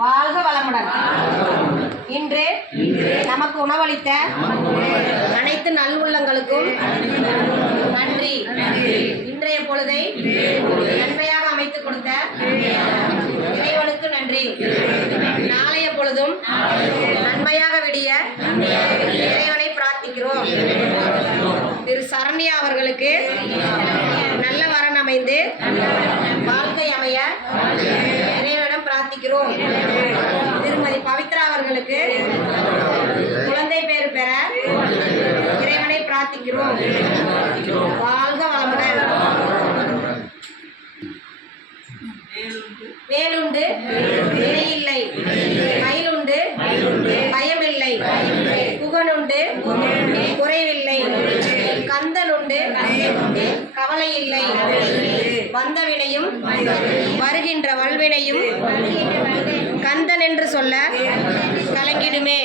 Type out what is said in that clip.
வாழ்க வளமுடன். இன்று நமக்கு உணவளித்த அனைத்து நல்லுள்ளங்களுக்கும் நன்றி. இன்றைய பொழுதை நன்மையாக அமைத்துக் கொடுத்த இறைவனுக்கு நன்றி. நாளைய பொழுதும் நன்மையாக விடிய இறைவனை பிரார்த்திக்கிறோம். திரு சரண்யா அவர்களுக்கு நல்ல வரன் அமைந்து வாழ்க்கை அமைய இறைவனிடம் பிரார்த்திக்கிறோம். திருமதி பவித்ரா அவர்களுக்கு குழந்தை பேறு பெற இறைவனை பிரார்த்திக்கிறோம். வாழ்க வளமுடன். வேலுண்டு வினையில்லை, மயிலுண்டு பயமில்லை, புகனுண்டு குறைவில்லை, கந்தனுண்டு கவலை இல்லை, வந்த வினையும் வருகின்ற வல்வினையும் கந்தன் என்று சொல்ல கலங்கிடுமே.